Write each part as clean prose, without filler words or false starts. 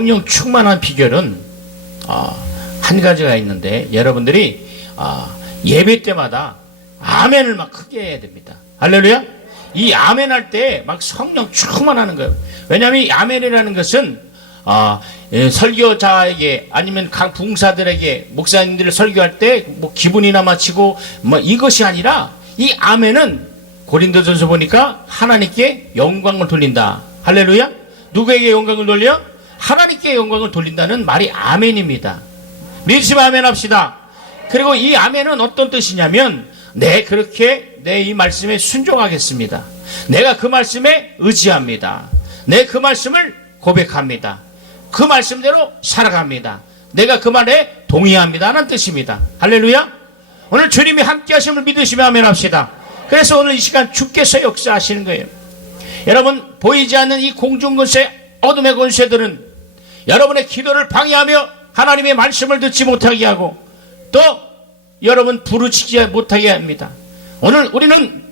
성령 충만한 비결은 한 가지가 있는데, 여러분들이 예배 때마다 아멘을 막 크게 해야 됩니다. 할렐루야. 이 아멘 할 때 막 성령 충만하는 거예요. 왜냐하면 이 아멘이라는 것은 설교자에게 아니면 각 부흥사들에게 목사님들을 설교할 때 뭐 기분이나 마치고 뭐 이것이 아니라, 이 아멘은 고린도전서 보니까 하나님께 영광을 돌린다. 할렐루야. 누구에게 영광을 돌려? 하나님께 영광을 돌린다는 말이 아멘입니다. 믿으시면 아멘 합시다. 그리고 이 아멘은 어떤 뜻이냐면, 그렇게 내 이 말씀에 순종하겠습니다. 내가 그 말씀에 의지합니다. 내 그 말씀을 고백합니다. 그 말씀대로 살아갑니다. 내가 그 말에 동의합니다 하는 뜻입니다. 할렐루야. 오늘 주님이 함께 하심을 믿으시면 아멘 합시다. 그래서 오늘 이 시간 주께서 역사하시는 거예요. 여러분, 보이지 않는 이 공중 권세, 어둠의 권세들은 여러분의 기도를 방해하며 하나님의 말씀을 듣지 못하게 하고, 또 여러분 부르짖지 못하게 합니다. 오늘 우리는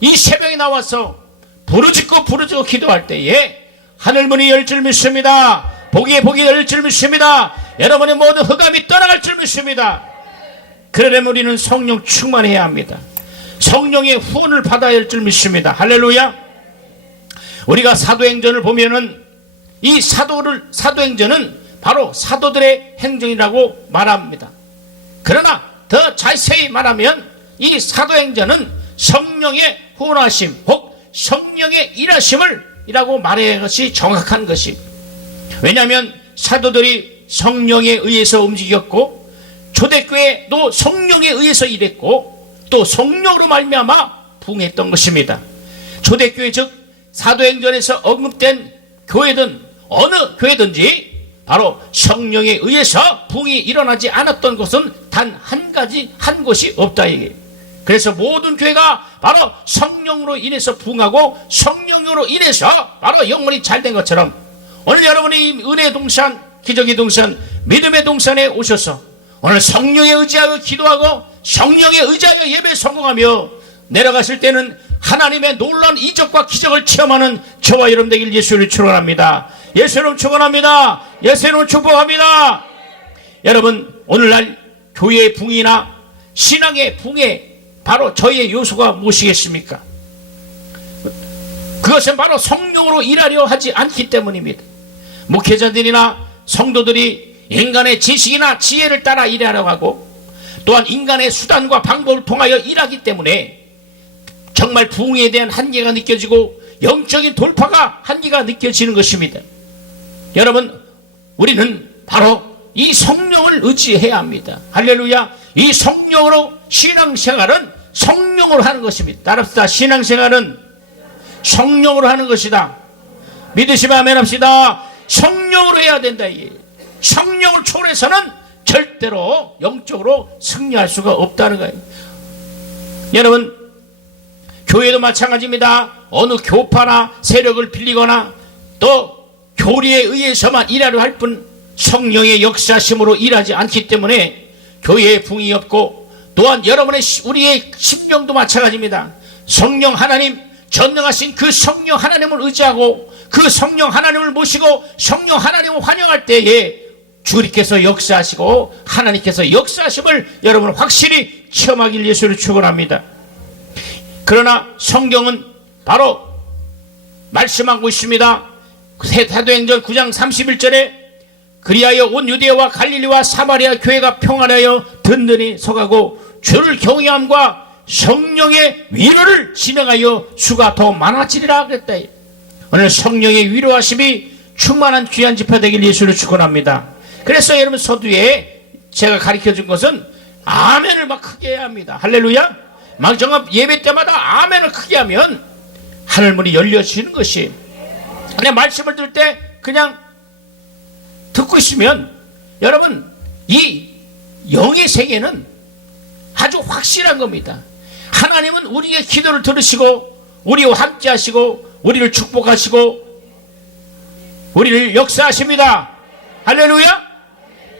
이 새벽에 나와서 부르짖고 기도할 때에 하늘문이 열 줄 믿습니다. 복이 열 줄 믿습니다. 여러분의 모든 흑암이 떠나갈 줄 믿습니다. 그러려면 우리는 성령 충만해야 합니다. 성령의 후원을 받아야 할 줄 믿습니다. 할렐루야. 우리가 사도행전을 보면은 이 사도행전은 바로 사도들의 행전이라고 말합니다. 그러나 더 자세히 말하면 이 사도행전은 성령의 후원하심, 혹 성령의 일하심이라고 말해야 것이 정확한 것이. 왜냐하면 사도들이 성령에 의해서 움직였고, 초대교회도 성령에 의해서 일했고, 또 성령으로 말미암아 부흥했던 것입니다. 초대교회 즉 사도행전에서 언급된 교회든 어느 교회든지 바로 성령에 의해서 부흥이 일어나지 않았던 것은 단 한 곳이 없다 이게. 그래서 모든 교회가 바로 성령으로 인해서 부흥하고, 성령으로 인해서 바로 영혼이 잘된 것처럼, 오늘 여러분이 은혜의 동산, 기적의 동산, 믿음의 동산에 오셔서 오늘 성령에 의지하여 기도하고 성령에 의지하여 예배에 성공하며 내려가실 때는 하나님의 놀라운 이적과 기적을 체험하는 저와 여러분 되길 예수를 축원합니다. 예수를 축원합니다. 예수를 축복합니다. 여러분, 오늘날 교회의 붕이나 신앙의 붕에 바로 저희의 요소가 무엇이겠습니까? 그것은 바로 성령으로 일하려 하지 않기 때문입니다. 목회자들이나 성도들이 인간의 지식이나 지혜를 따라 일하려고 하고, 또한 인간의 수단과 방법을 통하여 일하기 때문에 정말 부흥에 대한 한계가 느껴지고 영적인 돌파가 한계가 느껴지는 것입니다. 여러분, 우리는 바로 이 성령을 의지해야 합니다. 할렐루야. 이 성령으로 신앙생활은 성령으로 하는 것입니다. 따라합시다. 신앙생활은 성령으로 하는 것이다. 믿으시면 아멘 합시다. 성령으로 해야 된다. 성령을 초월해서는 절대로 영적으로 승리할 수가 없다는 거예요. 여러분, 교회도 마찬가지입니다. 어느 교파나 세력을 빌리거나 또 교리에 의해서만 일하려 할 뿐 성령의 역사심으로 일하지 않기 때문에 교회에 붕이 없고, 또한 우리의 심령도 마찬가지입니다. 성령 하나님, 전능하신 그 성령 하나님을 의지하고 그 성령 하나님을 모시고 성령 하나님을 환영할 때에 주님께서 역사하시고 하나님께서 역사하심을 여러분 확실히 체험하길 예수를 축원합니다. 그러나 성경은 바로 말씀하고 있습니다. 사도행전 9장 31절에 그리하여 온 유대와 갈릴리와 사마리아 교회가 평안하여 든든히 서가고 주를 경외함과 성령의 위로를 진행하여 수가 더 많아지리라 그랬다. 오늘 성령의 위로하심이 충만한 귀한 집회 되길 예수를 축원합니다. 그래서 여러분 서두에 제가 가르쳐준 것은 아멘을 막 크게 해야 합니다. 할렐루야. 막 정말 예배 때마다 아멘을 크게 하면 하늘문이 열려지는 것이, 내 말씀을 들을 때 그냥 듣고 있으면 여러분 이 영의 세계는 아주 확실한 겁니다. 하나님은 우리의 기도를 들으시고 우리와 함께 하시고 우리를 축복하시고 우리를 역사하십니다. 할렐루야.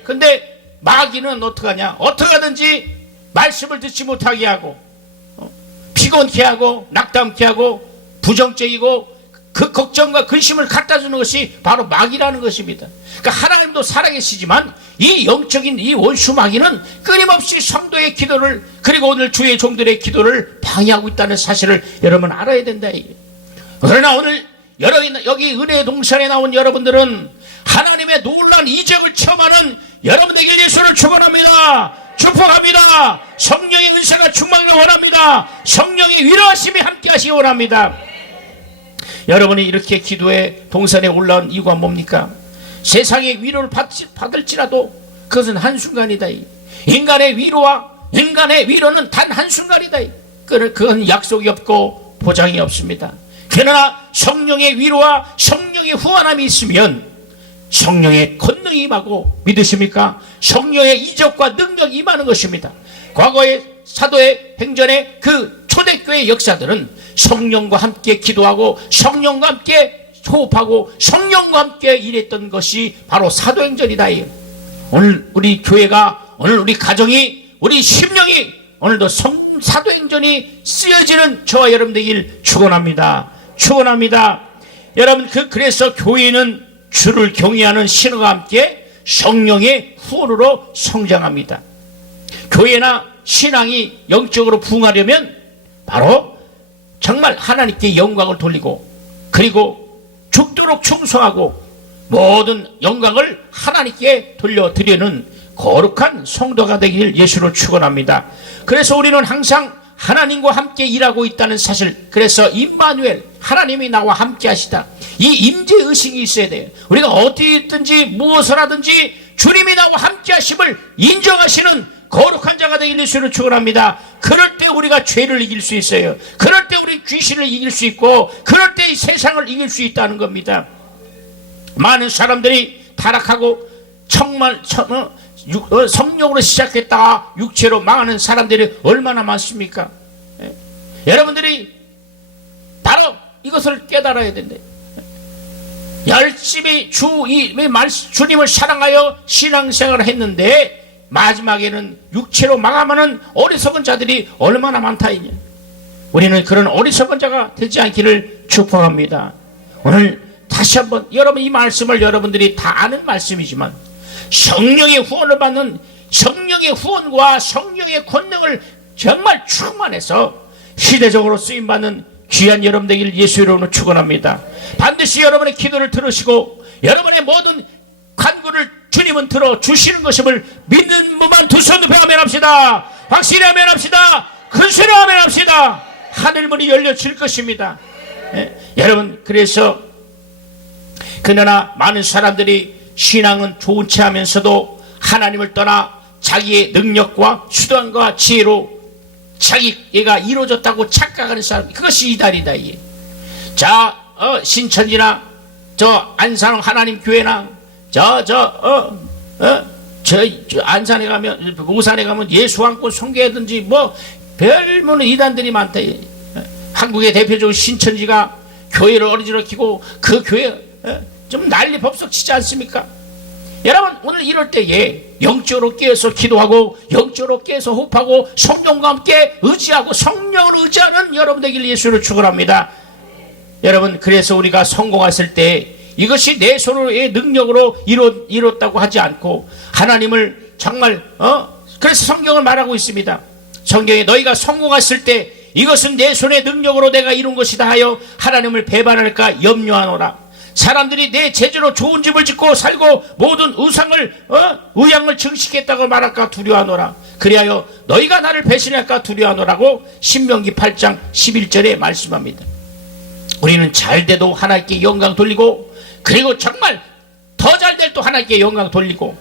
근데 마귀는 어떡하냐? 어떻게 하든지 말씀을 듣지 못하게 하고 피곤케 하고 낙담케 하고 부정적이고 그 걱정과 근심을 갖다 주는 것이 바로 마귀라는 것입니다. 그러니까 하나님도 살아계시지만 이 영적인 이 원수 마귀는 끊임없이 성도의 기도를, 그리고 오늘 주의 종들의 기도를 방해하고 있다는 사실을 여러분 알아야 된다. 그러나 오늘 여기 은혜의 동산에 나온 여러분들은 하나님의 놀라운 이적을 체험하는 여러분에게 예수를 축원합니다. 축복합니다. 성령의 은사가 충만을 원합니다. 성령의 위로하심이 함께 하시기 원합니다. 여러분이 이렇게 기도의 동산에 올라온 이유가 뭡니까? 세상의 위로를 받을지라도 그것은 한순간이다. 인간의 위로는 단 한순간이다. 그건 약속이 없고 보장이 없습니다. 그러나 성령의 위로와 성령의 후원함이 있으면 성령의 권능이 임하고, 믿으십니까? 성령의 이적과 능력이 임하는 것입니다. 과거의 사도의 행전의 그 초대교회 역사들은 성령과 함께 기도하고 성령과 함께 호흡하고 성령과 함께 일했던 것이 바로 사도행전이다. 오늘 우리 교회가, 오늘 우리 가정이, 우리 심령이 오늘도 사도행전이 쓰여지는 저와 여러분 되길 축원합니다. 축원합니다. 여러분, 그래서 교회는 주를 경외하는 신앙과 함께 성령의 후원으로 성장합니다. 교회나 신앙이 영적으로 부흥하려면 바로 정말 하나님께 영광을 돌리고, 그리고 죽도록 충성하고 모든 영광을 하나님께 돌려드리는 거룩한 성도가 되길 예수로 축원합니다. 그래서 우리는 항상 하나님과 함께 일하고 있다는 사실, 그래서 임마누엘, 하나님이 나와 함께 하시다, 이 임재의식이 있어야 돼요. 우리가 어디 있든지 무엇을 하든지 주님이 나와 함께 하심을 인정하시는 거룩한 자가 되길 예수로 축원합니다. 그럴 때 우리가 죄를 이길 수 있어요. 그럴 때 우리 귀신을 이길 수 있고, 그럴 때 이 세상을 이길 수 있다는 겁니다. 많은 사람들이 타락하고 정말 성령으로 시작했다가 육체로 망하는 사람들이 얼마나 많습니까? 여러분들이 바로 이것을 깨달아야 된대. 열심히 주님을 사랑하여 신앙생활을 했는데 마지막에는 육체로 망하는 어리석은 자들이 얼마나 많다. 우리는 그런 어리석은 자가 되지 않기를 축복합니다. 오늘 다시 한번 여러분, 이 말씀을 여러분들이 다 아는 말씀이지만 성령의 후원을 받는, 성령의 후원과 성령의 권능을 정말 충만해서 시대적으로 쓰임받는 귀한 여러분 되길 예수 이름으로 축원합니다. 반드시 여러분의 기도를 들으시고 여러분의 모든 간구를 주님은 들어주시는 것임을 믿는 몸만 두 손 높여 아멘합시다. 확실히 아멘합시다. 큰 소리로 아멘합시다. 하늘문이 열려질 것입니다. 여러분, 그래서 그러나 많은 사람들이 신앙은 좋은 체 하면서도 하나님을 떠나 자기의 능력과 수단과 지혜로 자기가 이루어졌다고 착각하는 사람, 그것이 이단이다. 자, 신천지나 저 안산 하나님 교회나 저 안산에 가면, 모산에 가면 예수 안고 성교하든지 뭐 별모는 이단들이 많다. 한국의 대표적인 신천지가 교회를 어지럽히고 그 교회 좀 난리 법석 치지 않습니까? 여러분, 오늘 이럴 때에 영적으로 깨어서 기도하고 영적으로 깨어서 호흡하고 성령과 함께 의지하고 성령을 의지하는 여러분 되길 예수를 축원합니다. 여러분, 그래서 우리가 성공했을 때 이것이 내 손으로의 능력으로 이뤘다고 하지 않고 하나님을 정말 그래서 성경을 말하고 있습니다. 성경에 너희가 성공했을 때 이것은 내 손의 능력으로 내가 이룬 것이다 하여 하나님을 배반할까 염려하노라. 사람들이 내 제대로 좋은 집을 짓고 살고 모든 의향을 증식했다고 말할까 두려워하노라. 그리하여 너희가 나를 배신할까 두려워하노라고 신명기 8장 11절에 말씀합니다. 우리는 잘 돼도 하나님께 영광 돌리고, 그리고 정말 더 잘 될 또 하나님께 영광 돌리고,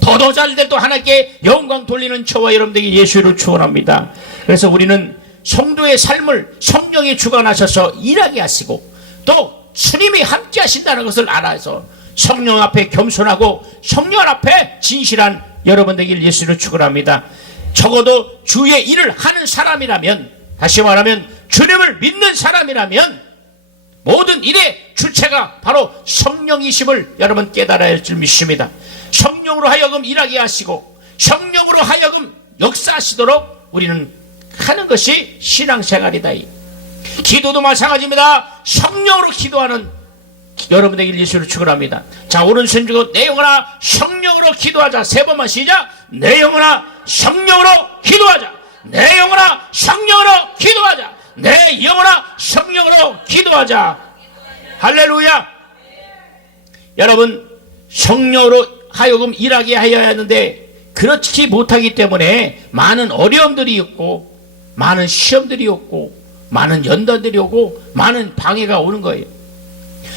더 잘 될 또 하나님께 영광 돌리는 저와 여러분들에게 예수를 축원합니다. 그래서 우리는 성도의 삶을 성령이 주관하셔서 일하게 하시고 또 주님이 함께 하신다는 것을 알아서 성령 앞에 겸손하고 성령 앞에 진실한 여러분 되길 예수를 축원합니다. 적어도 주의 일을 하는 사람이라면, 다시 말하면 주님을 믿는 사람이라면 모든 일의 주체가 바로 성령이심을 여러분 깨달아야 할 줄 믿습니다. 성령으로 하여금 일하게 하시고 성령으로 하여금 역사하시도록 우리는 하는 것이 신앙생활이다. 기도도 마찬가지입니다. 성령으로 기도하는 여러분 되길 예수로 축원합니다. 자, 오른손 주고 내 영혼아 성령으로 기도하자. 세 번만 시작. 내 영혼아 성령으로 기도하자. 내 영혼아 성령으로 기도하자. 내 영혼아 성령으로 기도하자. 할렐루야. 여러분, 성령으로 하여금 일하게 하여야 하는데 그렇지 못하기 때문에 많은 어려움들이 있고 많은 시험들이 오고 많은 연단들이 오고 많은 방해가 오는 거예요.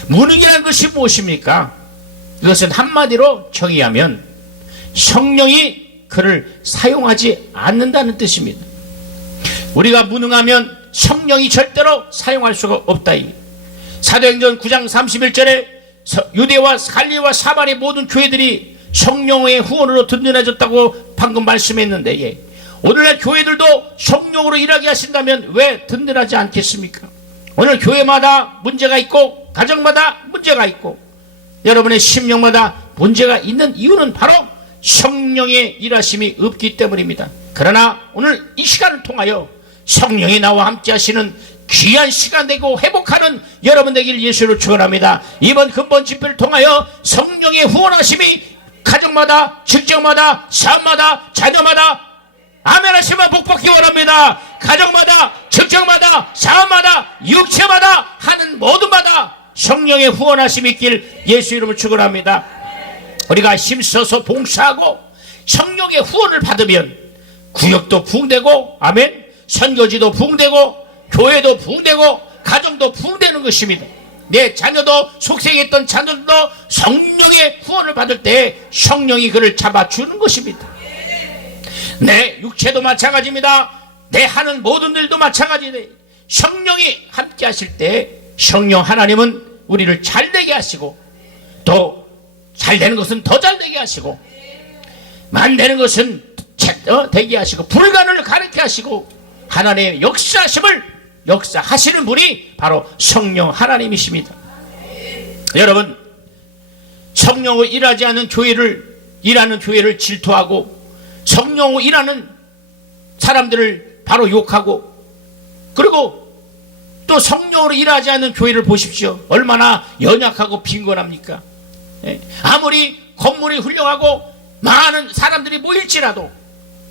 문익이라는 것이 무엇입니까? 이것은 한마디로 정의하면 성령이 그를 사용하지 않는다는 뜻입니다. 우리가 무능하면 성령이 절대로 사용할 수가 없다. 사도행전 9장 31절에 유대와 갈릴리와 사마리아 모든 교회들이 성령의 후원으로 든든해졌다고 방금 말씀했는데, 예. 오늘날 교회들도 성령으로 일하게 하신다면 왜 든든하지 않겠습니까? 오늘 교회마다 문제가 있고 가정마다 문제가 있고 여러분의 심령마다 문제가 있는 이유는 바로 성령의 일하심이 없기 때문입니다. 그러나 오늘 이 시간을 통하여 성령이 나와 함께 하시는 귀한 시간 되고 회복하는 여러분 되길 예수로 축원합니다. 이번 근본 집회를 통하여 성령의 후원하심이 가정마다, 직장마다, 사업마다, 자녀마다 아멘 하시면 복받기 원합니다. 가정마다, 직장마다, 사업마다, 육체마다 하는 모두마다 성령의 후원하심이 있길 예수 이름으로 축원합니다. 우리가 힘써서 봉사하고 성령의 후원을 받으면 구역도 부흥되고, 아멘, 선교지도 부흥되고, 교회도 부흥되고, 가정도 부흥되는 것입니다. 내 자녀도, 속생했던 자녀도 성령의 후원을 받을 때 성령이 그를 잡아주는 것입니다. 내 육체도 마찬가지입니다. 내 하는 모든 일도 마찬가지네. 성령이 함께 하실 때 성령 하나님은 우리를 잘되게 하시고, 또 잘되는 것은 더 잘되게 하시고, 만되는 것은 되게 하시고, 불가능을 가르쳐 하시고, 하나님의 역사하시는 분이 바로 성령 하나님이십니다. 여러분, 성령으로 일하지 않는 일하는 교회를 질투하고 성령으로 일하는 사람들을 바로 욕하고, 그리고 또 성령으로 일하지 않는 교회를 보십시오. 얼마나 연약하고 빈곤합니까? 아무리 건물이 훌륭하고 많은 사람들이 모일지라도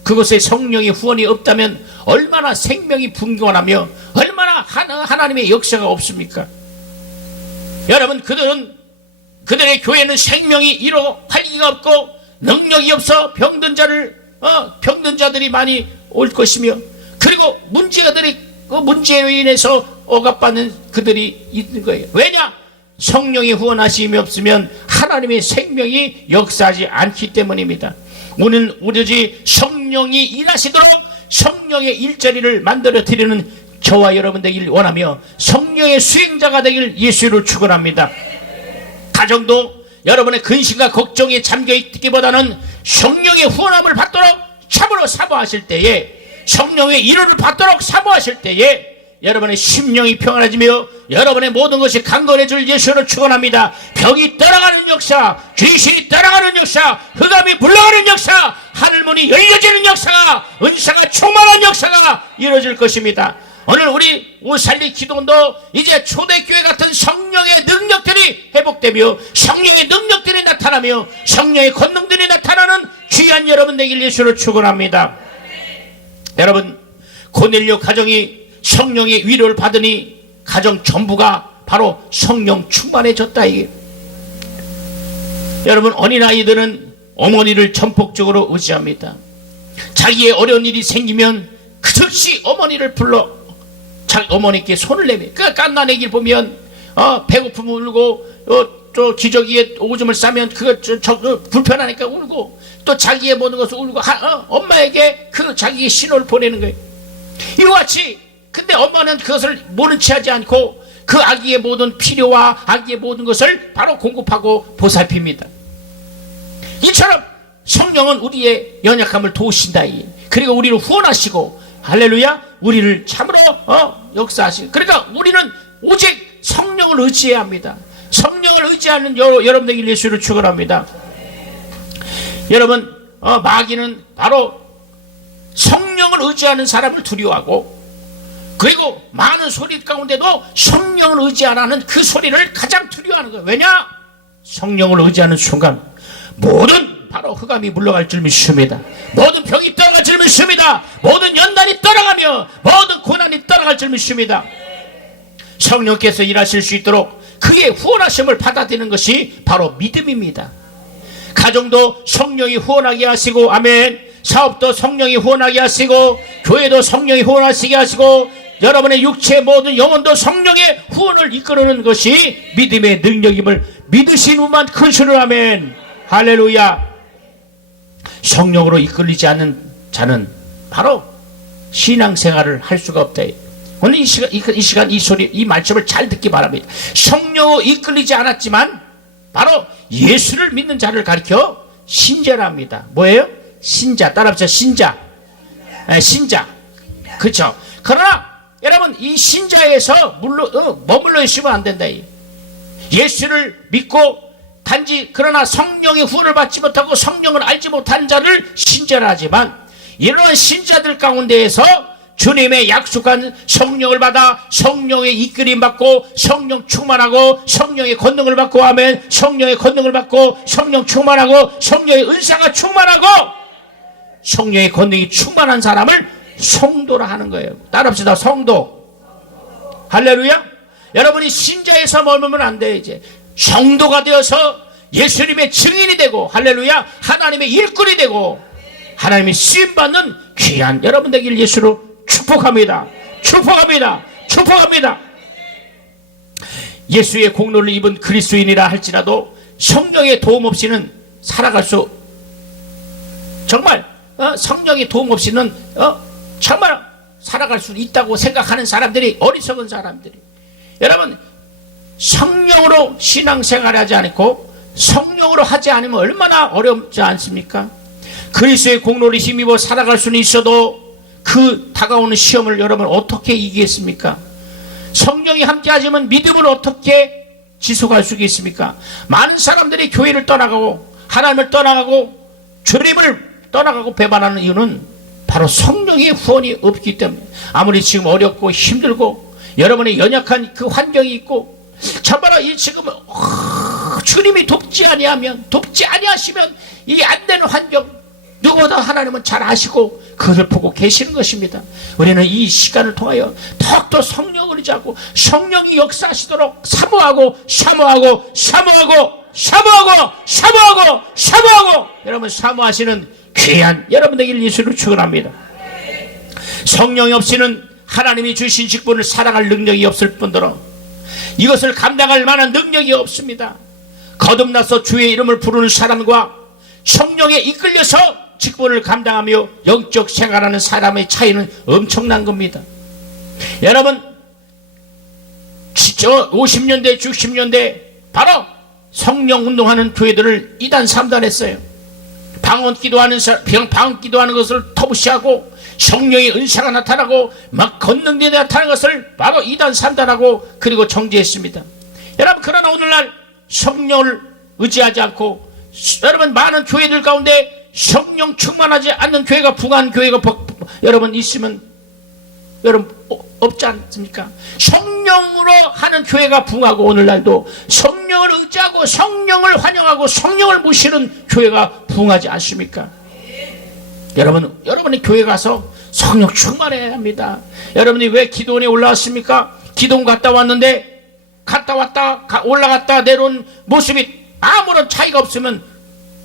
그것에 성령의 후원이 없다면 얼마나 생명이 빈곤하며 얼마나 하나님의 역사가 없습니까? 여러분, 그들의 교회는 생명이 이루 활기가 없고 능력이 없어 병든 자들이 많이 올 것이며, 그리고 문제로 인해서 억압받는 그들이 있는 거예요. 왜냐? 성령의 후원하심이 없으면 하나님의 생명이 역사하지 않기 때문입니다. 우리는 오로지 성령이 일하시도록 성령의 일자리를 만들어 드리는 저와 여러분 되길 원하며 성령의 수행자가 되길 예수를 축원합니다. 가정도 여러분의 근심과 걱정에 잠겨 있기보다는 성령의 후원함을 받도록 참으로 사모하실 때에, 성령의 일호를 받도록 사모하실 때에 여러분의 심령이 평안해지며 여러분의 모든 것이 강건해질 예수를 축원합니다. 병이 떠나가는 역사, 귀신이 떠나가는 역사, 흑암이 물러가는 역사, 하늘문이 열려지는 역사가, 은사가 충만한 역사가 이루어질 것입니다. 오늘 우리 우살리 기도원도 이제 초대교회 같은 성령의 능력들이 회복되며 성령의 능력들이 나타나며 성령의 권능들이 나타나는 귀한 여러분 되길 예수를 축원합니다. 여러분, 고넬료 가정이 성령의 위로를 받으니 가정 전부가 바로 성령 충만해졌다. 이게. 여러분, 어린아이들은 어머니를 전폭적으로 의지합니다. 자기의 어려운 일이 생기면 그 즉시 어머니를 불러 어머니께 손을 내밀. 그 갓난아기를 보면 배고프면 울고, 또 기저귀에 오줌을 싸면 불편하니까 울고, 또 자기의 모든 것을 울고 엄마에게 그 자기의 신호를 보내는 거예요. 이와 같이, 근데 엄마는 그것을 모른 채 하지 않고 그 아기의 모든 필요와 아기의 모든 것을 바로 공급하고 보살핍니다. 이처럼 성령은 우리의 연약함을 도우신다. 그리고 우리를 후원하시고, 할렐루야, 우리를 참으로 역사하시고, 그러니까 우리는 오직 성령을 의지해야 합니다. 성령을 의지하는 여러분들 예수를 축원합니다. 여러분, 마귀는 바로 성령을 의지하는 사람을 두려워하고 그리고 많은 소리 가운데도 성령을 의지하라는 그 소리를 가장 두려워하는 거예요. 왜냐? 성령을 의지하는 순간 모든 바로 흑암이 물러갈 줄 믿습니다. 모든 병이 떠나갈 줄 믿습니다. 모든 연단이 떠나가며 모든 고난이 떠나갈 줄 믿습니다. 성령께서 일하실 수 있도록 그의 후원하심을 받아들이는 것이 바로 믿음입니다. 가정도 성령이 후원하게 하시고, 아멘. 사업도 성령이 후원하게 하시고, 교회도 성령이 후원하시게 하시고, 여러분의 육체 모든 영혼도 성령의 후원을 이끌어내는 것이 믿음의 능력임을 믿으신 분만 큰 소리로 아멘. 할렐루야. 성령으로 이끌리지 않는 자는 바로 신앙생활을 할 수가 없다. 오늘 이 시간 이 소리, 이 말씀을 잘 듣기 바랍니다. 성령으로 이끌리지 않았지만 바로 예수를 믿는 자를 가리켜 신자랍니다. 뭐예요? 신자. 따라합시다. 신자. 신자. 그렇죠. 그러나 여러분, 이 신자에서 머물러 있으면 안 된다. 예수를 믿고 단지 그러나 성령의 후원을 받지 못하고 성령을 알지 못한 자를 신자라 하지만, 이러한 신자들 가운데에서 주님의 약속한 성령을 받아 성령의 이끌림 받고 성령 충만하고 성령의 권능을 받고, 하면 성령의 권능을 받고 성령 충만하고 성령의 은사가 충만하고 성령의 권능이 충만한 사람을 성도라 하는 거예요. 따라합시다. 성도. 할렐루야. 여러분이 신자에서 머물면 안 돼요. 이제 성도가 되어서 예수님의 증인이 되고, 할렐루야, 하나님의 일꾼이 되고 하나님의 쓰임받는 귀한 여러분 되길 예수로 축복합니다. 축복합니다. 축복합니다. 예수의 공로를 입은 그리스도인이라 할지라도 성령의 도움 없이는 살아갈 수, 정말 성령의 도움 없이는 정말 살아갈 수 있다고 생각하는 사람들이, 어리석은 사람들이, 여러분, 성령으로 신앙생활하지 않고 성령으로 하지 않으면 얼마나 어렵지 않습니까? 그리스도의 공로를 힘입어 살아갈 수는 있어도 그 다가오는 시험을 여러분 어떻게 이기겠습니까? 성령이 함께 하지만 믿음을 어떻게 지속할 수 있겠습니까? 많은 사람들이 교회를 떠나가고 하나님을 떠나가고 주님을 떠나가고 배반하는 이유는 바로 성령의 후원이 없기 때문에. 아무리 지금 어렵고 힘들고 여러분의 연약한 그 환경이 있고, 참바라 이 지금 주님이 돕지 아니하시면 이게 안 되는 환경, 누구보다 하나님은 잘 아시고 그것을 보고 계시는 것입니다. 우리는 이 시간을 통하여 더욱더 성령을 의지하고 성령이 역사하시도록 사모하고 여러분 사모하시는 귀한 여러분 되길 예수로 축원합니다. 성령이 없이는 하나님이 주신 직분을 살아갈 능력이 없을 뿐더러 이것을 감당할 만한 능력이 없습니다. 거듭나서 주의 이름을 부르는 사람과 성령에 이끌려서 직분을 감당하며 영적 생활하는 사람의 차이는 엄청난 겁니다. 여러분, 50년대 60년대 바로 성령 운동하는 교회들을 2단 3단 했어요. 방언 기도하는 것을 터부시하고 성령의 은사가 나타나고 막 권능이 나타나는 것을 바로 2단 3단하고 그리고 정지했습니다. 여러분, 그러나 오늘날 성령을 의지하지 않고 여러분 많은 교회들 가운데 성령 충만하지 않는 교회가, 붕한 교회가 여러분 있으면 여러분 없지 않습니까? 성령으로 하는 교회가 붕하고 오늘날도 성령을 의지하고 성령을 환영하고 성령을 모시는 교회가 붕하지 않습니까? 여러분이 교회 가서 성령 충만해야 합니다. 여러분이 왜 기도원에 올라왔습니까? 기도원 갔다 왔는데 올라갔다 내려온 모습이 아무런 차이가 없으면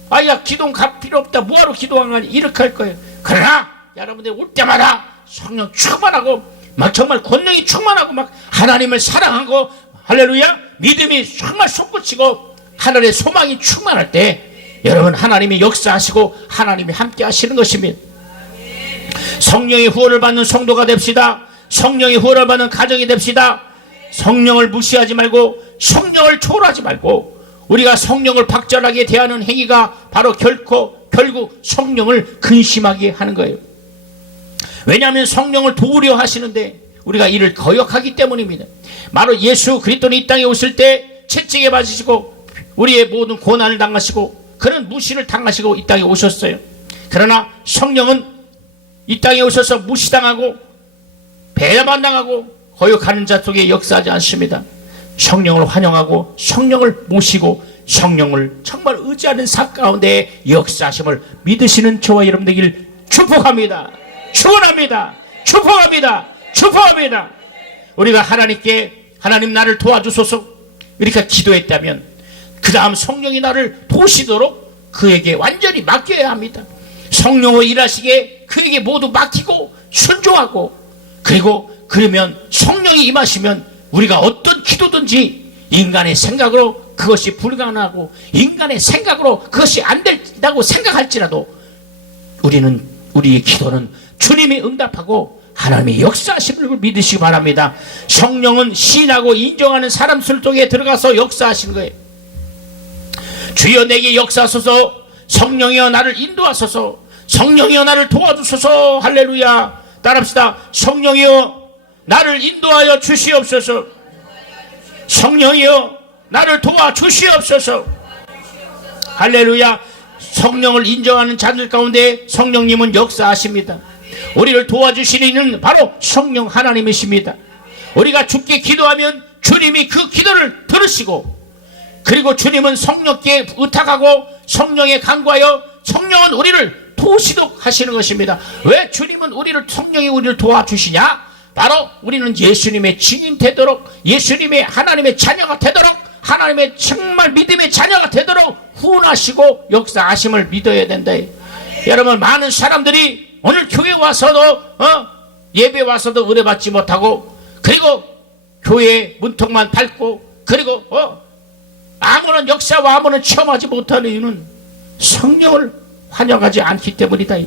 아야 기도원 갈 필요 없다, 뭐하러 기도한 거니, 이렇게 할 거예요. 그러나 여러분들이 올 때마다 성령 충만하고 막 정말 권능이 충만하고 막 하나님을 사랑하고 할렐루야 믿음이 정말 솟구치고 하늘의 소망이 충만할 때 여러분 하나님이 역사하시고 하나님이 함께 하시는 것입니다. 성령의 후원을 받는 성도가 됩시다. 성령의 후원을 받는 가정이 됩시다. 성령을 무시하지 말고 성령을 초월하지 말고 우리가 성령을 박절하게 대하는 행위가 바로 결국 성령을 근심하게 하는 거예요. 왜냐하면 성령을 도우려 하시는데 우리가 이를 거역하기 때문입니다. 바로 예수 그리스도는 이 땅에 오실 때 채찍에 맞으시고 우리의 모든 고난을 당하시고 그런 무시를 당하시고 이 땅에 오셨어요. 그러나 성령은 이 땅에 오셔서 무시당하고 배반만 당하고 거역하는 자 속에 역사하지 않습니다. 성령을 환영하고 성령을 모시고 성령을 정말 의지하는 사 가운데 역사하심을 믿으시는 저와 여러분 되길 축복합니다. 축원합니다. 축복합니다. 축복합니다. 우리가 하나님께 하나님 나를 도와주소서 이렇게 기도했다면 그 다음 성령이 나를 도우시도록 그에게 완전히 맡겨야 합니다. 성령의 일하시기에 그에게 모두 맡기고 순종하고, 그리고 그러면 성령이 임하시면 우리가 어떤 기도든지 인간의 생각으로 그것이 불가능하고 인간의 생각으로 그것이 안 된다고 생각할지라도 우리의 기도는 주님이 응답하고 하나님의 역사하심을 믿으시기 바랍니다. 성령은 신하고 인정하는 사람 속에 들어가서 역사하시는 거예요. 주여 내게 역사하소서, 성령이여 나를 인도하소서, 성령이여 나를 도와주소서. 할렐루야. 따라합시다. 성령이여 나를 인도하여 주시옵소서. 성령이여 나를 도와주시옵소서. 할렐루야. 성령을 인정하는 자들 가운데 성령님은 역사하십니다. 우리를 도와주시는 이는 바로 성령 하나님이십니다. 우리가 주께 기도하면 주님이 그 기도를 들으시고, 그리고 주님은 성령께 의탁하고 성령에 간구하여 성령은 우리를 도우시도록 하시는 것입니다. 왜 주님은 성령이 우리를 도와주시냐? 바로 우리는 예수님의 증인 되도록, 예수님의 하나님의 자녀가 되도록, 하나님의 정말 믿음의 자녀가 되도록 후원하시고 역사하심을 믿어야 된다. 여러분, 많은 사람들이 오늘 교회 와서도 예배 와서도 은혜 받지 못하고, 그리고 교회 문턱만 밟고, 그리고 아무런 역사와 아무런 체험하지 못하는 이유는 성령을 환영하지 않기 때문이다.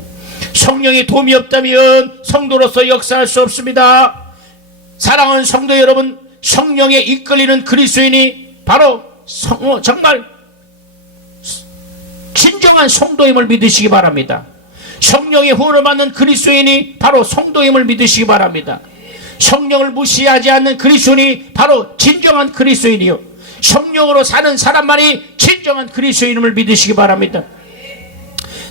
성령의 도움이 없다면 성도로서 역사할 수 없습니다. 사랑하는 성도 여러분, 성령에 이끌리는 그리스도인이 바로 정말 진정한 성도임을 믿으시기 바랍니다. 성령의 후원을 받는 그리스도인이 바로 성도임을 믿으시기 바랍니다. 성령을 무시하지 않는 그리스도인이 바로 진정한 그리스도인이요, 성령으로 사는 사람만이 진정한 그리스도인임을 믿으시기 바랍니다.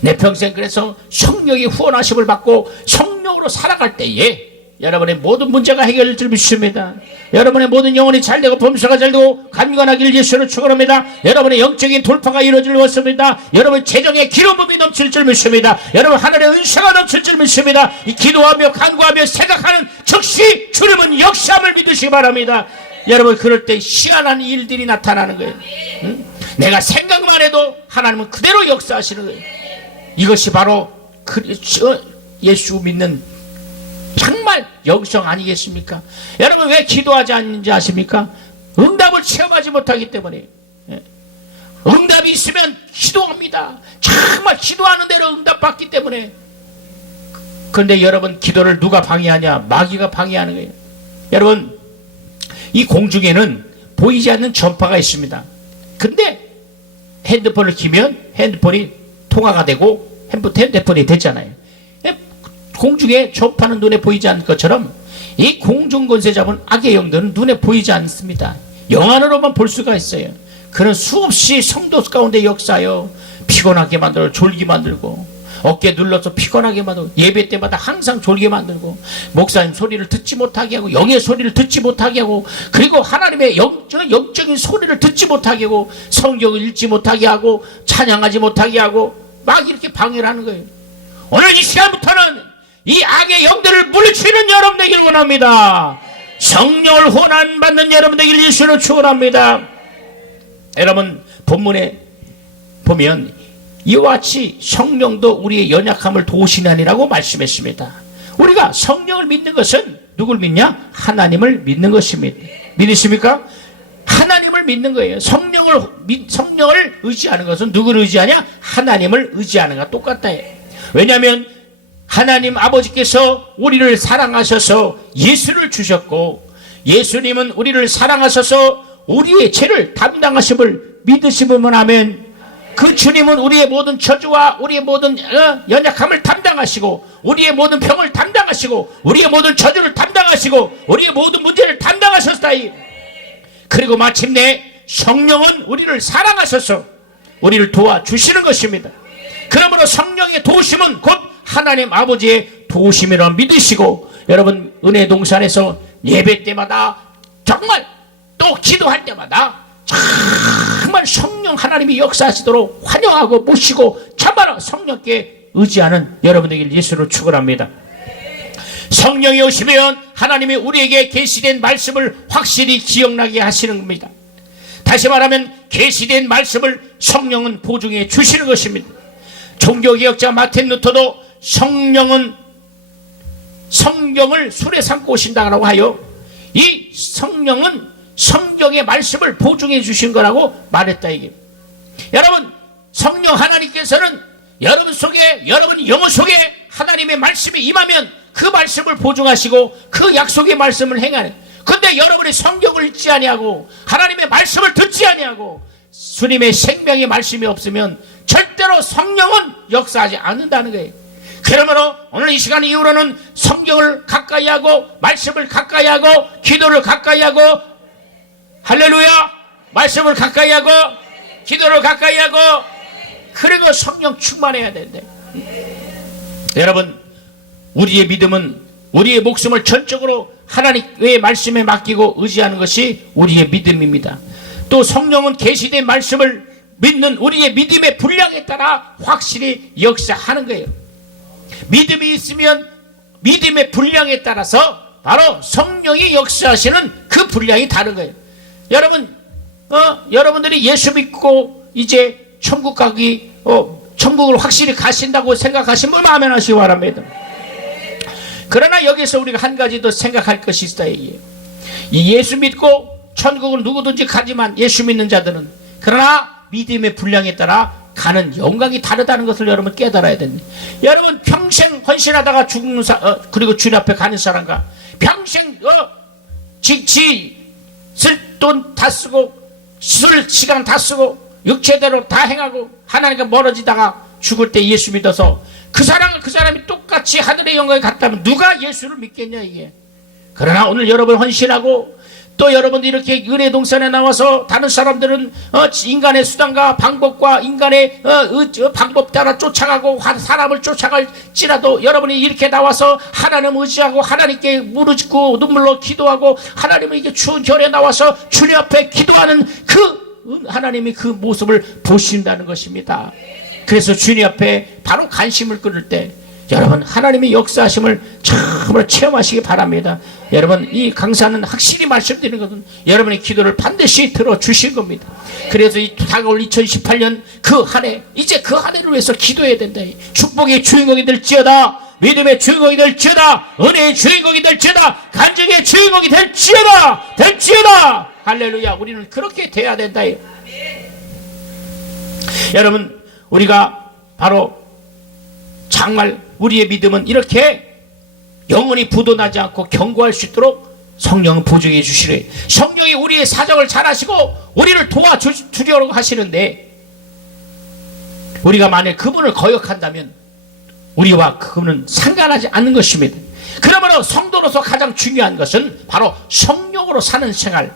내 평생 그래서 성령의 후원하심을 받고 성령으로 살아갈 때에 여러분의 모든 문제가 해결될 줄 믿습니다. 여러분의 모든 영혼이 잘되고 범사가 잘되고 간관하길 예수로 축원합니다. 여러분의 영적인 돌파가 이루어질 것입니다. 여러분 재정의 기름부음이 넘칠 줄 믿습니다. 여러분 하늘의 은사가 넘칠 줄 믿습니다. 이 기도하며 간구하며 생각하는 즉시 주님은 역사함을 믿으시기 바랍니다. 여러분, 그럴 때 희한한 일들이 나타나는 거예요. 응? 내가 생각만 해도 하나님은 그대로 역사하시는 거예요. 이것이 바로 예수 믿는 정말 영성 아니겠습니까? 여러분, 왜 기도하지 않는지 아십니까? 응답을 체험하지 못하기 때문에. 응답이 있으면 기도합니다. 정말 기도하는 대로 응답받기 때문에. 그런데 여러분, 기도를 누가 방해하냐? 마귀가 방해하는 거예요. 여러분, 이 공중에는 보이지 않는 전파가 있습니다. 근데 핸드폰을 키면 핸드폰이 통화가 되고 핸드폰이 됐잖아요. 공중에 전파는 눈에 보이지 않는 것처럼 이 공중 권세 잡은 악의 영들은 눈에 보이지 않습니다. 영안으로만 볼 수가 있어요. 그런 수없이 성도 가운데 역사하여 피곤하게 만들고 졸게 만들고, 어깨 눌러서 피곤하게 만들고, 예배 때마다 항상 졸게 만들고, 목사님 소리를 듣지 못하게 하고, 영의 소리를 듣지 못하게 하고, 그리고 하나님의 영적인 소리를 듣지 못하게 하고, 성경을 읽지 못하게 하고, 찬양하지 못하게 하고, 막 이렇게 방해를 하는 거예요. 오늘 이 시간부터는 이 악의 영들을 물리치는 여러분 되길 원합니다. 성령을 후원 받는 여러분 되길 예수로 축원합니다. 여러분, 본문에 보면 이와 같이 성령도 우리의 연약함을 도우시나니라고 말씀했습니다. 우리가 성령을 믿는 것은 누굴 믿냐? 하나님을 믿는 것입니다. 믿으십니까? 하나님을 믿는 거예요. 성령을 의지하는 것은 누구를 의지하냐? 하나님을 의지하는 것과 똑같다. 왜냐하면 하나님 아버지께서 우리를 사랑하셔서 예수를 주셨고, 예수님은 우리를 사랑하셔서 우리의 죄를 담당하심을 믿으시면 하면, 그 주님은 우리의 모든 저주와 우리의 모든 연약함을 담당하시고, 우리의 모든 병을 담당하시고, 우리의 모든 저주를 담당하시고, 우리의 모든 문제를 담당하셨다. 그리고 마침내 성령은 우리를 사랑하셔서 우리를 도와주시는 것입니다. 그러므로 성령의 도우심은 곧 하나님 아버지의 도우심이라 믿으시고, 여러분 은혜 동산에서 예배 때마다 정말 또 기도할 때마다 정말 성령 하나님이 역사하시도록 환영하고 모시고 참아라 성령께 의지하는 여러분에게 예수로 축원합니다. 성령이 오시면 하나님이 우리에게 계시된 말씀을 확실히 기억나게 하시는 겁니다. 다시 말하면 계시된 말씀을 성령은 보증해 주시는 것입니다. 종교개혁자 마틴 루터도 성령은 성경을 술에 삼고 오신다고 하여 이 성령은 성경의 말씀을 보증해 주신 거라고 말했다 이게. 여러분 성령 하나님께서는 여러분 속에 여러분 영혼 속에 하나님의 말씀이 임하면 그 말씀을 보증하시고 그 약속의 말씀을 행하는. 근데 여러분이 성경을 읽지 아니하고 하나님의 말씀을 듣지 아니하고 주님의 생명의 말씀이 없으면 절대로 성령은 역사하지 않는다는 거예요. 그러므로 오늘 이 시간 이후로는 성경을 가까이 하고 말씀을 가까이 하고 기도를 가까이 하고 할렐루야 말씀을 가까이 하고 기도를 가까이 하고 그리고 성령 충만해야 된대. 여러분 우리의 믿음은 우리의 목숨을 전적으로 하나님의 말씀에 맡기고 의지하는 것이 우리의 믿음입니다. 또 성령은 계시된 말씀을 믿는 우리의 믿음의 분량에 따라 확실히 역사하는 거예요. 믿음이 있으면 믿음의 분량에 따라서 바로 성령이 역사하시는 그 분량이 다른 거예요. 여러분들이 예수 믿고 이제 천국 가기 천국을 확실히 가신다고 생각하시면 아멘 하시기 바랍니다. 그러나 여기서 우리가 한 가지 더 생각할 것이 있어요. 이 예수 믿고 천국을 누구든지 가지만 예수 믿는 자들은 그러나 믿음의 분량에 따라 가는 영광이 다르다는 것을 여러분 깨달아야 됩니다. 여러분 평생 헌신하다가 죽는 그리고 주님 앞에 가는 사람과 평생 쓸 돈 다 쓰고 쓸 시간 다 쓰고 육체대로 다 행하고 하나님과 멀어지다가 죽을 때 예수 믿어서 그 사람이 똑같이 하늘의 영광에 갔다면 누가 예수를 믿겠냐 이게. 그러나 오늘 여러분 헌신하고 또 여러분들 이렇게 은혜 동산에 나와서 다른 사람들은 인간의 수단과 방법과 인간의 방법 따라 쫓아가고 사람을 쫓아갈지라도 여러분이 이렇게 나와서 하나님 의지하고 하나님께 무릎짓고 눈물로 기도하고 하나님의 이게 추운 겨울에 나와서 주님 앞에 기도하는 그 하나님이 그 모습을 보신다는 것입니다. 그래서 주님 앞에 바로 관심을 끊을 때 여러분 하나님의 역사하심을 참으로 체험하시기 바랍니다. 여러분 이 강사는 확실히 말씀드리는 것은 여러분의 기도를 반드시 들어주실 겁니다. 그래서 이 다가올 2018년 그 한 해 이제 그 한 해를 위해서 기도해야 된다. 축복의 주인공이 될지어다. 믿음의 주인공이 될지어다. 은혜의 주인공이 될지어다. 간증의 주인공이 될지어다. 할렐루야. 우리는 그렇게 돼야 된다. 여러분 우리가 바로 정말 우리의 믿음은 이렇게 영원히 부도나지 않고 견고할 수 있도록 성령은 보증해 주시래. 성령이 우리의 사정을 잘 아시고 우리를 도와주려고 하시는데 우리가 만약 그분을 거역한다면 우리와 그분은 상관하지 않는 것입니다. 그러므로 성도로서 가장 중요한 것은 바로 성령으로 사는 생활.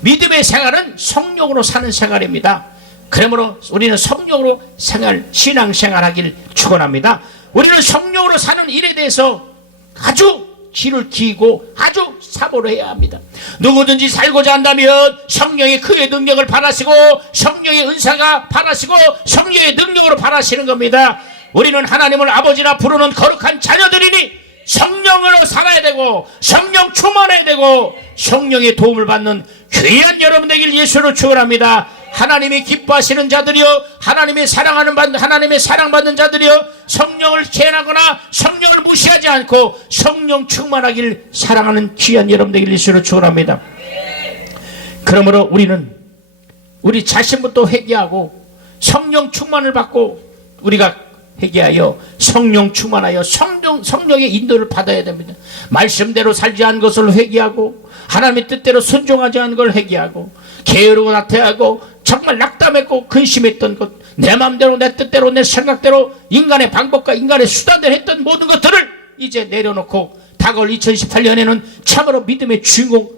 믿음의 생활은 성령으로 사는 생활입니다. 그러므로 우리는 성령으로 신앙생활하길 축원합니다. 우리는 성령으로 사는 일에 대해서 아주 귀를 기고 아주 사모를 해야 합니다. 누구든지 살고자 한다면 성령의 그의 능력을 바라시고 성령의 은사가 바라시고 성령의 능력으로 바라시는 겁니다. 우리는 하나님을 아버지라 부르는 거룩한 자녀들이니 성령으로 살아야 되고 성령 충만해야 되고 성령의 도움을 받는 귀한 여러분 되길 예수로 축원합니다. 하나님이 기뻐하시는 자들이요 하나님의 사랑받는 자들이요 성령을 제한하거나 성령을 무시하지 않고 성령 충만하길 사랑하는 귀한 여러분 되길 예수로 축원합니다. 그러므로 우리는 우리 자신부터 회개하고 성령 충만을 받고 우리가 회개하여 성령 충만하여 성령의 인도를 받아야 됩니다. 말씀대로 살지 않은 것을 회개하고 하나님의 뜻대로 순종하지 않은 걸 회개하고 게으르고 나태하고 정말 낙담했고 근심했던 것, 내 마음대로 내 뜻대로 내 생각대로 인간의 방법과 인간의 수단대로 했던 모든 것들을 이제 내려놓고 다가올 2018년에는 참으로 믿음의 주인공,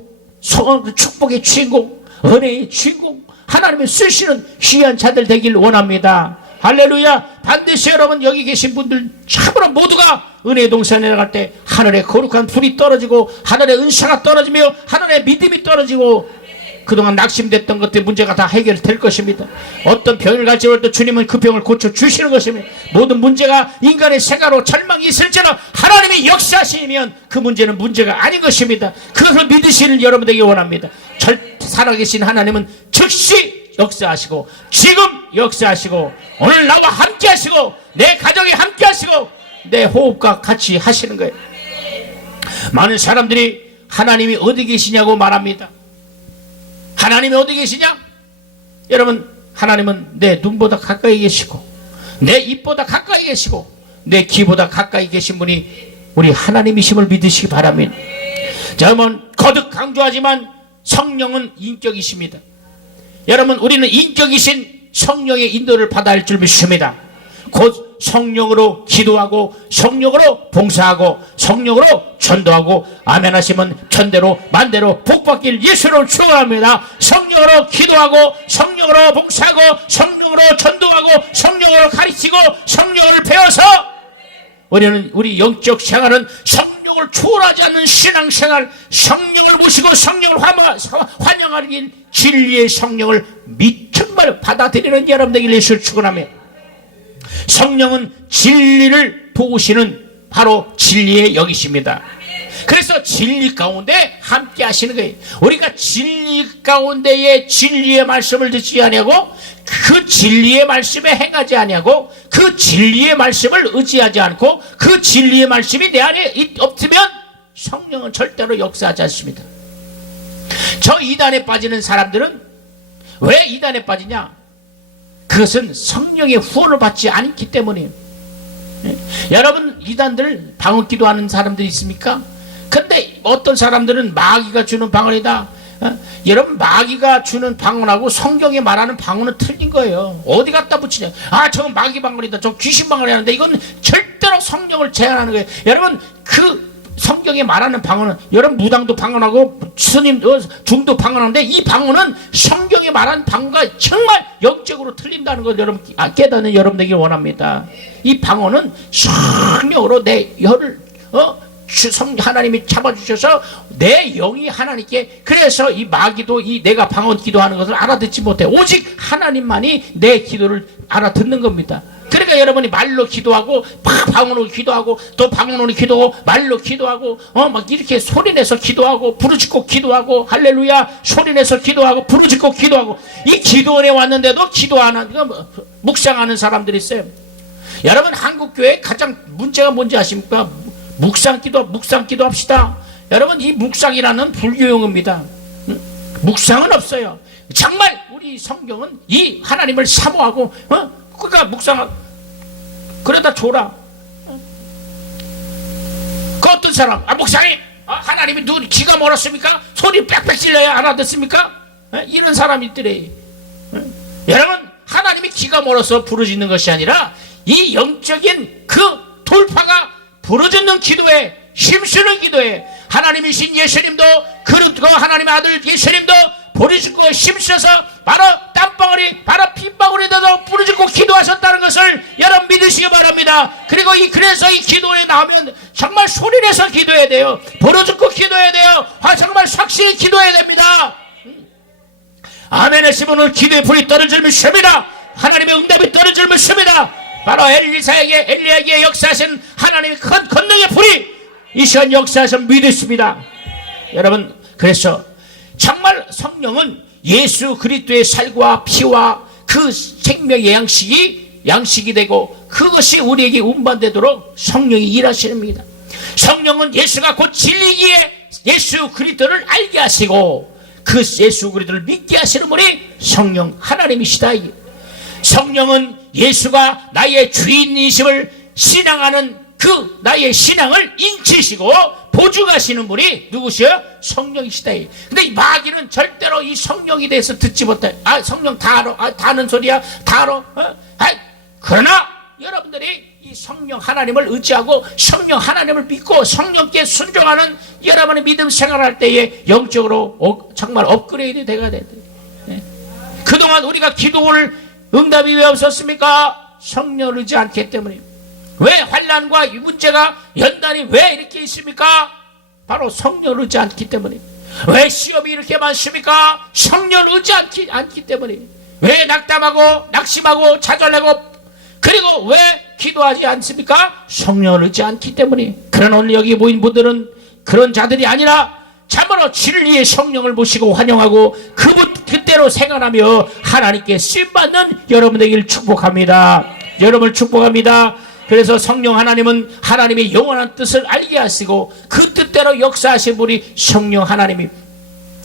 축복의 주인공, 은혜의 주인공, 하나님의 쓰시는 귀한 자들 되길 원합니다. 할렐루야. 반드시 여러분 여기 계신 분들 참으로 모두가 은혜의 동산에 나갈 때 하늘에 거룩한 불이 떨어지고 하늘의 은사가 떨어지며 하늘의 믿음이 떨어지고 그동안 낙심됐던 것들 문제가 다 해결될 것입니다. 어떤 병을 갈지라도 주님은 그 병을 고쳐주시는 것입니다. 모든 문제가 인간의 생각으로 절망이 있을지라 하나님이 역사하시면 그 문제는 문제가 아닌 것입니다. 그것을 믿으시는 여러분에게 원합니다. 살아계신 하나님은 즉시 역사하시고 지금 역사하시고 오늘 나와 함께 하시고 내 가정에 함께 하시고 내 호흡과 같이 하시는 거예요. 많은 사람들이 하나님이 어디 계시냐고 말합니다. 하나님이 어디 계시냐? 여러분, 하나님은 내 눈보다 가까이 계시고 내 입보다 가까이 계시고 내 귀보다 가까이 계신 분이 우리 하나님이심을 믿으시기 바랍니다. 여러분, 거듭 강조하지만 성령은 인격이십니다. 여러분, 우리는 인격이신 성령의 인도를 받아야 할 줄 믿습니다. 곧 성령으로 기도하고 성령으로 봉사하고 성령으로 전도하고 아멘 하시면 천대로 만대로 복받길 예수로 축원합니다. 성령으로 기도하고 성령으로 봉사하고 성령으로 전도하고 성령으로 가르치고 성령을 배워서 우리 영적 생활은 성령을 초월하지 않는 신앙생활, 성령을 모시고 성령을 환영하는 진리의 성령을 정말 받아들이는 여러분들에게 예수를 축원합니다. 성령은 진리를 도우시는 바로 진리의 영이십니다. 그래서 진리 가운데 함께 하시는 거예요. 우리가 진리 가운데에 진리의 말씀을 듣지 아니하고 그 진리의 말씀에 행하지 아니하고 그 진리의 말씀을 의지하지 않고 그 진리의 말씀이 내 안에 없으면 성령은 절대로 역사하지 않습니다. 저 이단에 빠지는 사람들은 왜 이단에 빠지냐? 그것은 성령의 후원을 받지 않기 때문이에요. 여러분, 이단들 방언 기도하는 사람들이 있습니까? 근데 어떤 사람들은 마귀가 주는 방언이다. 여러분, 마귀가 주는 방언하고 성경에 말하는 방언은 틀린 거예요. 어디 갖다 붙이냐? 저건 마귀 방언이다. 저 귀신 방언이 하는데 이건 절대로 성령을 제한하는 거예요. 여러분, 그 성경에 말하는 방언은 여러분 무당도 방언하고 스님 중도 방언하는데 이 방언은 성경에 말하는 방언과 정말 영적으로 틀린다는 걸 여러분 깨닫는 여러분에게 원합니다. 이 방언은 성령으로 내 혀를 하나님이 잡아주셔서 내 영이 하나님께 그래서 이 마귀도 이 내가 방언 기도하는 것을 알아듣지 못해. 오직 하나님만이 내 기도를 알아듣는 겁니다. 그러니까 여러분이 말로 기도하고 방언으로 기도하고 또 방언으로 기도하고 말로 기도하고 막 이렇게 소리내서 기도하고 부르짖고 기도하고 할렐루야 소리내서 기도하고 부르짖고 기도하고 이 기도원에 왔는데도 기도 안 하는 묵상하는 사람들이 있어요. 여러분, 한국교회 가장 문제가 뭔지 아십니까? 묵상기도 합시다. 여러분, 이 묵상이라는 불교용어입니다. 묵상은 없어요. 정말 우리 성경은 이 하나님을 사모하고 그러니까 묵상하고 그러다 줘라. 그 어떤 사람 묵상해 하나님이 눈 귀가 멀었습니까? 소리 빽빽 질러야 알아듣습니까? 이런 사람이 있더래. 여러분, 하나님이 귀가 멀어서 부르짖는 것이 아니라 이 영적인 그 돌파가 부르짖는 기도에 힘쓰는 기도에 하나님이신 예수님도 그 하나님의 아들 예수님도 부르짖고 힘써서 바로 땀방울이 바로 핏방울에도 부르짖고 기도하셨다는 것을 여러분 믿으시기 바랍니다. 그리고 그래서 이 기도에 나오면 정말 소리내서 기도해야 돼요. 부르짖고 기도해야 돼요. 정말 확실히 기도해야 됩니다. 아멘 하시면 오늘 기도의 불이 떨어질 것입니다. 하나님의 응답이 떨어질 것입니다. 바로 엘리야에게 역사하신 하나님의 큰 권능의 불이 이 시간 역사하신 믿으십니다. 여러분, 그래서 정말 성령은 예수 그리스도의 살과 피와 그 생명의 양식이 되고 그것이 우리에게 운반되도록 성령이 일하시는 겁니다. 성령은 예수가 곧 진리기에 예수 그리스도를 알게 하시고 그 예수 그리스도를 믿게 하시는 분이 성령 하나님이시다. 성령은 예수가 나의 주인이심을 신앙하는 그 나의 신앙을 인치시고 보증하시는 분이 누구시요? 성령이시다. 근데 이 마귀는 절대로 이 성령에 대해서 듣지 못해. 성령 다 알아. 다 아는 소리야. 다 알아. 그러나 여러분들이 이 성령 하나님을 의지하고 성령 하나님을 믿고 성령께 순종하는 여러분의 믿음 생활할 때에 영적으로 정말 업그레이드 돼야 돼. 그동안 우리가 기도를 응답이 왜 없었습니까? 성령을 의지 않기 때문에. 왜 환난과 이 문제가 연단이 왜 이렇게 있습니까? 바로 성령을 의지 않기 때문에. 왜 시험이 이렇게 많습니까? 성령을 의지 않기 때문에. 왜 낙담하고 낙심하고 좌절하고 그리고 왜 기도하지 않습니까? 성령을 의지 않기 때문에. 그러나 오늘 여기 모인 분들은 그런 자들이 아니라 참으로 진리의 성령을 모시고 환영하고 그대로 생활하며 하나님께 쓰임받는 여러분 되기를 축복합니다. 여러분을 축복합니다. 그래서 성령 하나님은 하나님의 영원한 뜻을 알게 하시고 그 뜻대로 역사하신 분이 성령 하나님이.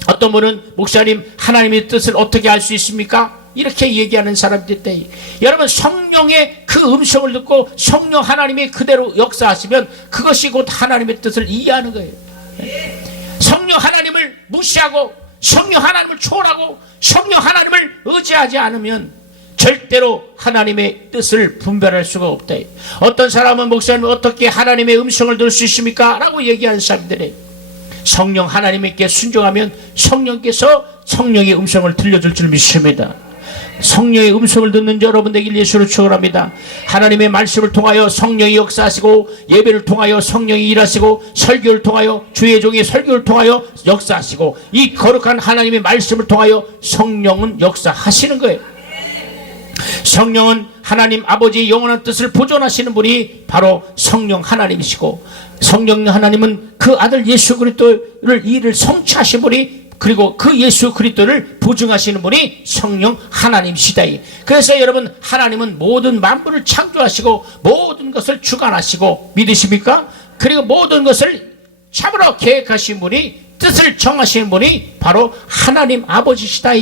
어떤 분은 목사님 하나님의 뜻을 어떻게 알 수 있습니까? 이렇게 얘기하는 사람들 때 여러분 성령의 그 음성을 듣고 성령 하나님이 그대로 역사하시면 그것이 곧 하나님의 뜻을 이해하는 거예요. 성령 하나님을 무시하고 성령 하나님을 초월하고 성령 하나님을 의지하지 않으면 절대로 하나님의 뜻을 분별할 수가 없다. 어떤 사람은 목사님 어떻게 하나님의 음성을 들을 수 있습니까? 라고 얘기하는 사람들이 성령 하나님께 순종하면 성령께서 성령의 음성을 들려줄 줄 믿습니다. 성령의 음성을 듣는 여러분 되길 예수로 축원합니다. 하나님의 말씀을 통하여 성령이 역사하시고 예배를 통하여 성령이 일하시고 설교를 통하여 주의 종의 설교를 통하여 역사하시고 이 거룩한 하나님의 말씀을 통하여 성령은 역사하시는 거예요. 성령은 하나님 아버지의 영원한 뜻을 보존하시는 분이 바로 성령 하나님이시고 성령 하나님은 그 아들 예수 그리스도를 이를 성취하신 분이 그리고 그 예수 그리스도를 보증하시는 분이 성령 하나님이시다. 그래서 여러분 하나님은 모든 만물을 창조하시고 모든 것을 주관하시고 믿으십니까? 그리고 모든 것을 참으로 계획하신 분이 뜻을 정하시는 분이 바로 하나님 아버지시다.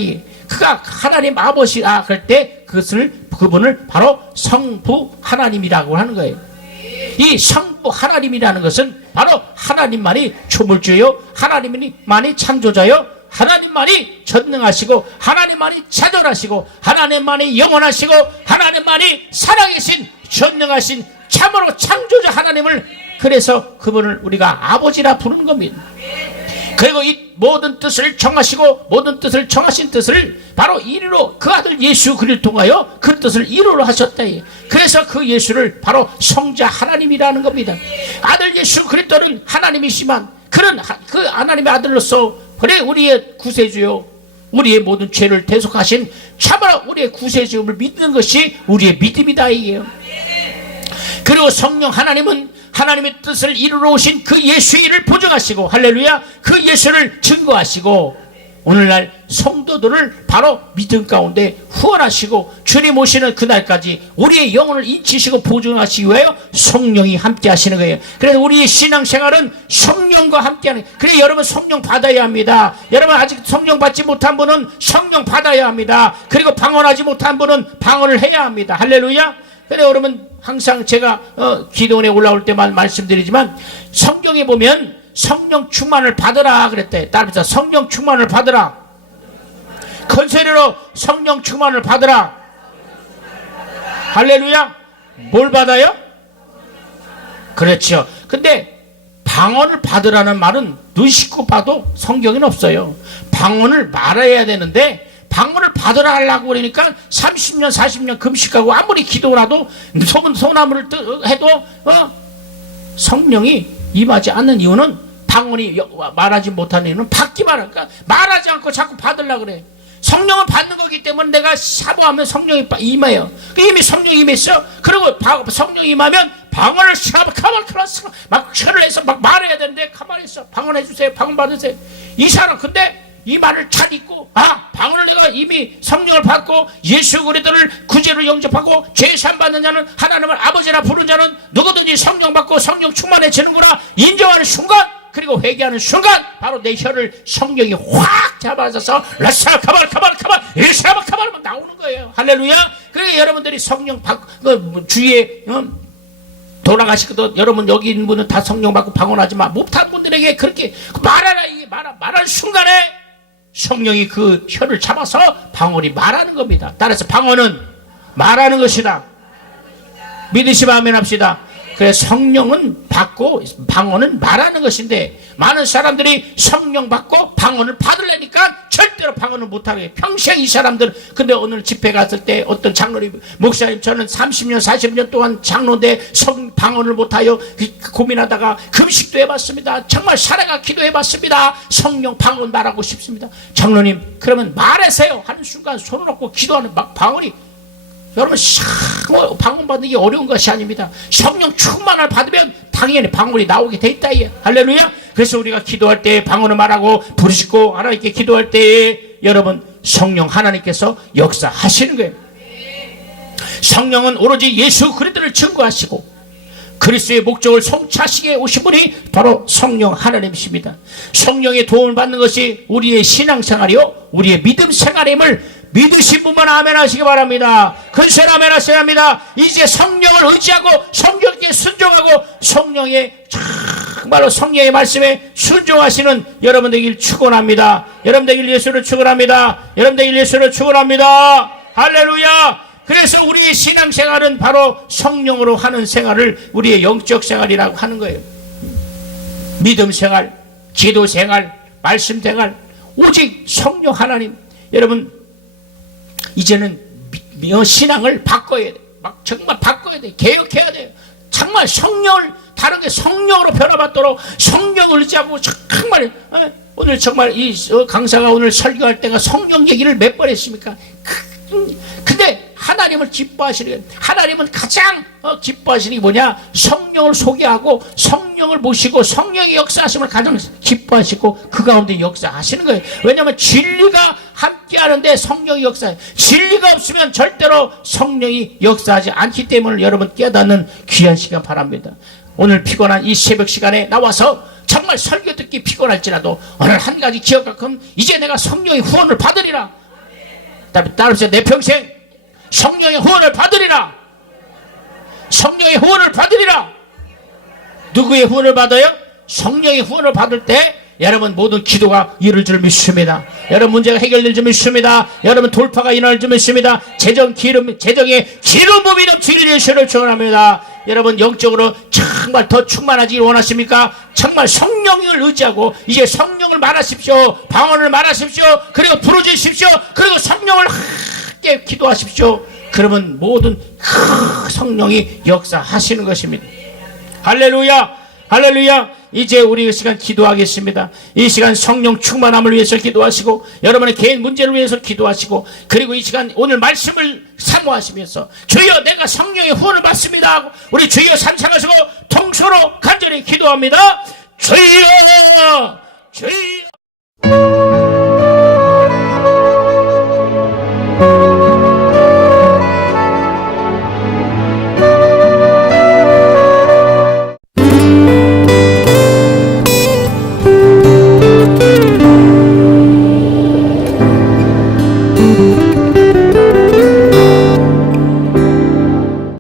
그가 하나님 아버지라 할 때 그분을 바로 성부 하나님이라고 하는 거예요. 이 성부 하나님이라는 것은 바로 하나님만이 초물주요 하나님만이 창조자요 하나님만이 전능하시고 하나님만이 자존하시고 하나님만이 영원하시고 하나님만이 살아계신 전능하신 참으로 창조자 하나님을 그래서 그분을 우리가 아버지라 부르는 겁니다. 그리고 이 모든 뜻을 정하시고 모든 뜻을 정하신 뜻을 바로 이루로 그 아들 예수 그리스도를 통하여 그 뜻을 이루로 하셨다. 그래서 그 예수를 바로 성자 하나님이라는 겁니다. 아들 예수 그리스도는 하나님이시만 그런 그 하나님의 아들로서 그래 우리의 구세주요 우리의 모든 죄를 대속하신 참으로 우리의 구세주를 믿는 것이 우리의 믿음이다. 이게요. 그리고 성령 하나님은 하나님의 뜻을 이루러 오신 그 예수의 일을 보증하시고 할렐루야 그 예수를 증거하시고 오늘날 성도들을 바로 믿음 가운데 후원하시고 주님 오시는 그날까지 우리의 영혼을 인치시고 보증하시기 위하여 성령이 함께 하시는 거예요. 그래서 우리의 신앙생활은 성령과 함께하는. 그래서 여러분 성령 받아야 합니다. 여러분 아직 성령 받지 못한 분은 성령 받아야 합니다. 그리고 방언하지 못한 분은 방언을 해야 합니다. 할렐루야. 그래 여러분 항상 제가 기도원에 올라올 때만 말씀드리지만 성경에 보면 성령 충만을 받으라 그랬대. 따라서 성령 충만을 받으라. 큰 소리로 성령 충만을 받으라. 할렐루야. 뭘 받아요? 그렇죠. 근데 방언을 받으라는 말은 눈 씻고 봐도 성경에는 없어요. 방언을 말해야 되는데 방언을 받으라 하려고 그러니까 30년 40년 금식하고 아무리 기도를 해도 소나무를 해도 성령이 임하지 않는 이유는 방언이 말하지 못하는 이유는 받기만 하니까 말하지 않고 자꾸 받으려고 그래. 성령을 받는 거기 때문에 내가 사모하면 성령이 임해요. 이미 성령이 임했어. 그리고 성령이 임하면 방언을 막 철을 해서 막 말해야 되는데 가만히 있어. 방언해 주세요. 방언 받으세요. 이 사람 근데 이 말을 잘 잊고 방언을 내가 이미 성령을 받고 예수 그리스도를 구제로 영접하고 죄사함 받는 자는 하나님을 아버지라 부르는 자는 누구든지 성령 받고 성령 충만해지는구나 인정하는 순간 그리고 회개하는 순간 바로 내 혀를 성령이 확 잡아서 라사 카발 일사바 카발 나오는 거예요. 할렐루야. 그러니까 여러분들이 성령 주위에 돌아가시거든. 여러분 여기 있는 분은 다 성령 받고 방언하지 마. 못한 분들에게 그렇게 말하라. 이게 말하는 순간에 성령이 그 혀를 잡아서 방언이 말하는 겁니다. 따라서 방언은 말하는 것이다. 믿으시면 아멘 합시다. 그래 성령은 받고 방언은 말하는 것인데 많은 사람들이 성령 받고 방언을 받으려니까 절대로 방언을 못하게 평생 이 사람들. 근데 오늘 집회 갔을 때 어떤 장로님 목사님 저는 30년 40년 동안 장로인데 방언을 못하여 고민하다가 금식도 해봤습니다. 정말 살아가 기도해봤습니다. 성령 방언 말하고 싶습니다. 장로님 그러면 말하세요 하는 순간 손을 놓고 기도하는 막 방언이 여러분 방언 받는 게 어려운 것이 아닙니다. 성령 충만을 받으면 당연히 방언이 나오게 돼 있다. 할렐루야. 그래서 우리가 기도할 때 방언을 말하고 부르짖고 하나님께 기도할 때 여러분 성령 하나님께서 역사하시는 거예요. 성령은 오로지 예수 그리스도를 증거하시고 그리스도의 목적을 성취하시게 오신 분이 바로 성령 하나님이십니다. 성령의 도움을 받는 것이 우리의 신앙생활이요 우리의 믿음 생활임을 믿으신 분만 아멘 하시기 바랍니다. 큰소리 아멘 하셔야 합니다. 이제 성령을 의지하고 성령께 순종하고 성령의 정말로 성령의 말씀에 순종하시는 여러분 되길 축원합니다. 여러분 되길 예수를 축원합니다. 여러분 되길 예수를 축원합니다. 할렐루야. 그래서 우리의 신앙생활은 바로 성령으로 하는 생활을 우리의 영적 생활이라고 하는 거예요. 믿음 생활, 기도 생활, 말씀 생활, 오직 성령 하나님. 여러분 이제는 신앙을 바꿔야 돼. 막 정말 바꿔야 돼. 개혁해야 돼요. 정말 성령을 다르게 성령으로 변화받도록 성령을 의지하고 정말 오늘 정말 이 강사가 오늘 설교할 때가 성령 얘기를 몇 번 했습니까? 근데 하나님을 기뻐하시는 거예요. 하나님은 가장 기뻐하시는 게 뭐냐? 성령을 소개하고 성령을 모시고 성령의 역사하심을 가장 기뻐하시고 그 가운데 역사하시는 거예요. 왜냐하면 진리가 함께하는데 성령이 역사해요. 진리가 없으면 절대로 성령이 역사하지 않기 때문에 여러분 깨닫는 귀한 시간 바랍니다. 오늘 피곤한 이 새벽 시간에 나와서 정말 설교 듣기 피곤할지라도 오늘 한 가지 기억하면 이제 내가 성령의 후원을 받으리라. 따라서 내 평생 성령의 후원을 받으리라. 성령의 후원을 받으리라. 누구의 후원을 받아요? 성령의 후원을 받을 때 여러분 모든 기도가 이룰 줄 믿습니다. 여러분 문제가 해결될 줄 믿습니다. 여러분 돌파가 일어날 줄 믿습니다. 재정의 기름 부음이 넘치는 예수를 축원합니다. 여러분 영적으로 정말 더 충만하기를 원하십니까? 정말 성령을 의지하고 이제 성령을 말하십시오. 방언을 말하십시오. 그리고 부르짖으십시오. 그리고 성령을 함께 기도하십시오. 그러면 모든 성령이 역사하시는 것입니다. 할렐루야. 할렐루야. 이제 우리 이 시간 기도하겠습니다. 이 시간 성령 충만함을 위해서 기도하시고 여러분의 개인 문제를 위해서 기도하시고 그리고 이 시간 오늘 말씀을 사모하시면서 주여 내가 성령의 후원을 받습니다 하고 우리 주여 삼창하시고 통소로 간절히 기도합니다.